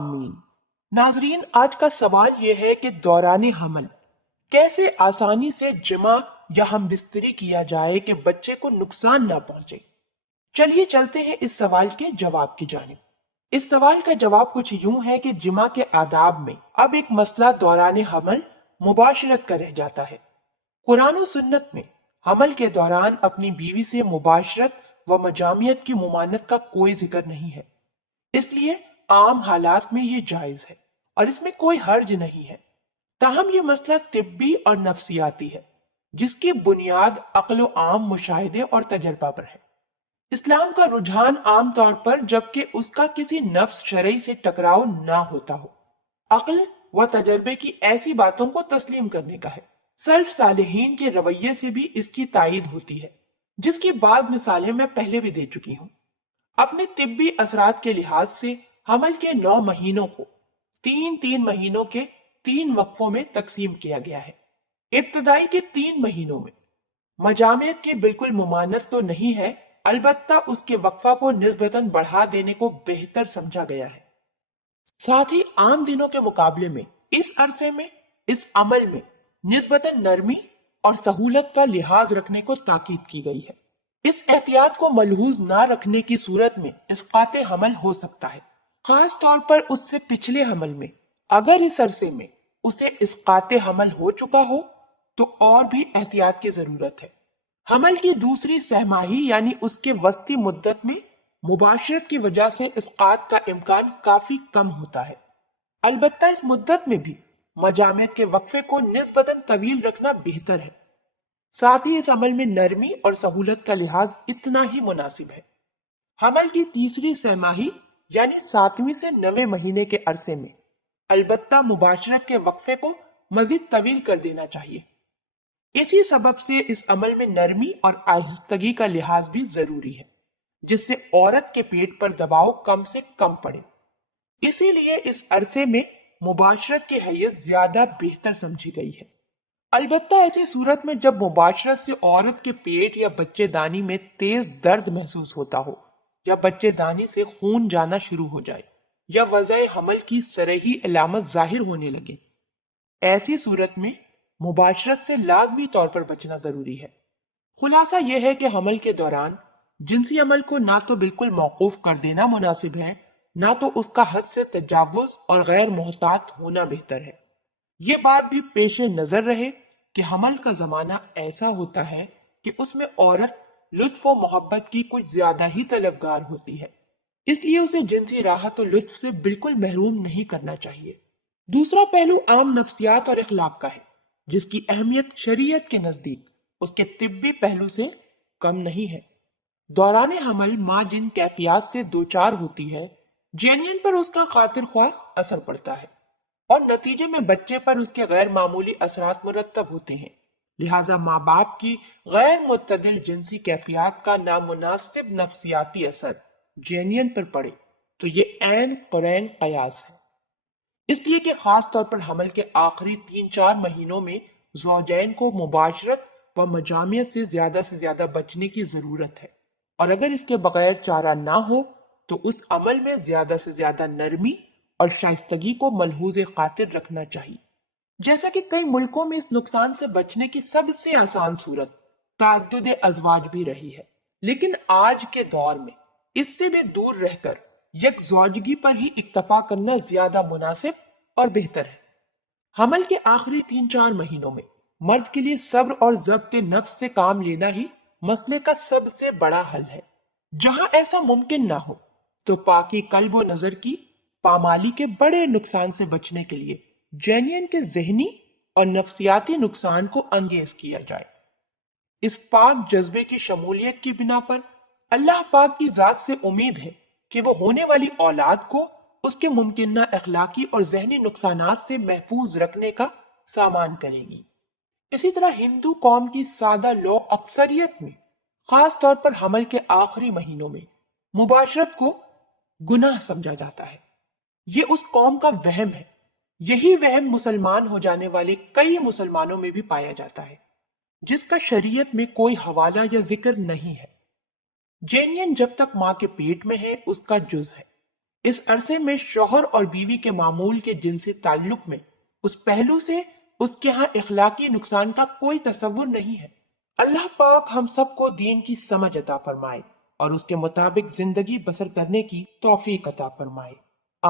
आमीन। नाजरीन, आज का सवाल यह है कि दौरान हमल कैसे आसानी से जमा या हम बिस्तरी किया जाए कि बच्चे को नुकसान ना पहुंचे। चलिए चलते हैं इस सवाल के जवाब की जानिब। इस सवाल का जवाब कुछ यूं है कि जिमा के आदाब में अब एक मसला दौरान हमल मुबाशरत का रह जाता है। कुरान और सुन्नत में हमल के दौरान अपनी बीवी से मुबाशरत व मजामियत की मुमानत का कोई जिक्र नहीं है, इसलिए आम हालात में ये जायज है और इसमें कोई हर्ज नहीं है। ताहम ये मसला तिब्बी और नफ्सियाती है, जिसकी बुनियाद अक्ल आम मुशाहिदे और तजर्बा पर है। इस्लाम का रुझान आम तौर पर जबकि उसका किसी नफ्स शरई से टकराव ना होता हो, अक्ल व तजर्बे की ऐसी बातों को तस्लीम करने का है। सल्फ सालेहीन के रवैये से भी इसकी तायीद होती है, जिसकी बाद मिसालें मैं पहले भी दे चुकी हूँ। अपने तिब्बी असरात के लिहाज से हमल के 9 महीनों को 3-3 महीनों के 3 वक्फों में तकसीम किया गया है। इब्तदाई के 3 महीनों में मजामियत की बिल्कुल मुमानत तो नहीं है, अलबत्ता उसके वक्फा को निस्बतन बढ़ा देने को बेहतर समझा गया है। साथ ही आम दिनों के मुकाबले में इस अरसे में इस अमल में निस्बतन नरमी और सहूलत का लिहाज रखने को ताकीद की गई है। इस एहतियात को मलहूज ना रखने की सूरत में इसकाते हमल हो सकता है, खास तौर पर उससे पिछले हमल में। अगर इस अरसे में उसे इसकाते हमल हो चुका हो तो और भी एहतियात की जरूरत है। हमल की दूसरी सहमाही यानी उसके वस्ती मुद्दत में मुबाशरत की वजह से इसकात का इम्कान काफी कम होता है। अलबत्ता इस मुद्दत में भी मजामियत के वक्फे को निस्बतन तवील रखना बेहतर है। साथ ही इस अमल में नरमी और सहूलत का लिहाज इतना ही मुनासिब है। हमल की तीसरी सहमाही यानी 7वें से 9वें महीने के अरसे में अलबत्ता मुबाशरत के वक्फे को मजीद तवील कर देना चाहिए। इसी सबब से इस अमल में नरमी और आहिस्तगी का लिहाज भी जरूरी है, जिससे औरत के पेट पर दबाव कम से कम पड़े। इसीलिए इस अरसे में मुबाशरत की हैयत ज्यादा बेहतर समझी गई है। अलबत्ता ऐसी सूरत में जब मुबाशरत से औरत के पेट या बच्चेदानी में तेज दर्द महसूस होता हो, या बच्चेदानी से खून जाना शुरू हो जाए, या वज़ाए हमल की सरही अलामत जाहिर होने लगे, ऐसी सूरत में मुबाशरत से लाजमी तौर पर बचना जरूरी है। खुलासा यह है कि हमल के दौरान जिनसी अमल को ना तो बिल्कुल मौकूफ कर देना मुनासिब है, ना तो उसका हद से तजावुज और गैर मोहतात होना बेहतर है। ये बात भी पेश नजर रहे कि हमल का जमाना ऐसा होता है कि उसमें औरत लुत्फ और मोहब्बत की कुछ ज्यादा ही तलबगार होती है, इसलिए उसे जिनसी राहत और लुत्फ से बिल्कुल महरूम नहीं करना चाहिए। दूसरा पहलू आम नफ्सियात और इखलाक का है, जिसकी अहमियत शरीयत के नजदीक उसके तिब्बी पहलू से कम नहीं है। दौरान हमल माँ जिन कैफियत से दो चार होती है, जेनियन पर उसका खातिर ख्वाह असर पड़ता है और नतीजे में बच्चे पर उसके गैर मामूली असरात मुरतब होते हैं। लिहाजा माँ बाप की गैर मुतदिल जिनसी कैफियत का नामुनासिब नफ्सियाती असर जेनियन पर पड़े तो ये ऐन कुरैन कयास है। इसलिए कि खास तौर पर हमल के आखिरी 3-4 महीनों में ज़ौजैन को मुबाशरत व मजामियत से ज्यादा बचने की जरूरत है, और अगर इसके बगैर चारा ना हो तो उस अमल में ज्यादा से ज्यादा नरमी और शाइस्तगी को मलहूज खातिर रखना चाहिए। जैसा कि कई मुल्कों में इस नुकसान से बचने की सबसे आसान सूरत ताद्दुद अजवाज भी रही है, लेकिन आज के दौर में इससे भी दूर रहकर यकजौजगी पर ही इक्तफा करना ज्यादा मुनासिब और बेहतर है। हमल के आखिरी 3-4 महीनों में मर्द के लिए सब्र और जब्त नफ्स से काम लेना ही मसले का सबसे बड़ा हल है। जहां ऐसा मुमकिन ना हो तो पाकी कल्ब व नजर की पामाली के बड़े नुकसान से बचने के लिए जैनियन के जहनी और नफ्सियाती नुकसान को अंगेज किया जाए। इस पाक जज्बे की शमूलियत की बिना पर अल्लाह पाक की जात से उम्मीद है कि वो होने वाली औलाद को उसके मुमकिन अखलाकी और जहनी नुकसानात से महफूज रखने का सामान करेगी। इसी तरह हिंदू कौम की सादा लोग अक्सरियत में खास तौर पर हमल के आखिरी महीनों में मुबाशरत को गुनाह समझा जाता है। ये उस कौम का वहम है। यही वहम मुसलमान हो जाने वाले कई मुसलमानों में भी पाया जाता है, जिसका शरीयत में कोई हवाला या जिक्र नहीं है। जेनियन जब तक माँ के पेट में है उसका जुज है, اس عرصے میں شوہر اور بیوی کے معمول کے جنسی تعلق میں اس پہلو سے اس کے ہاں اخلاقی نقصان کا کوئی تصور نہیں ہے۔ اللہ پاک ہم سب کو دین کی سمجھ عطا فرمائے اور اس کے مطابق زندگی بسر کرنے کی توفیق عطا فرمائے۔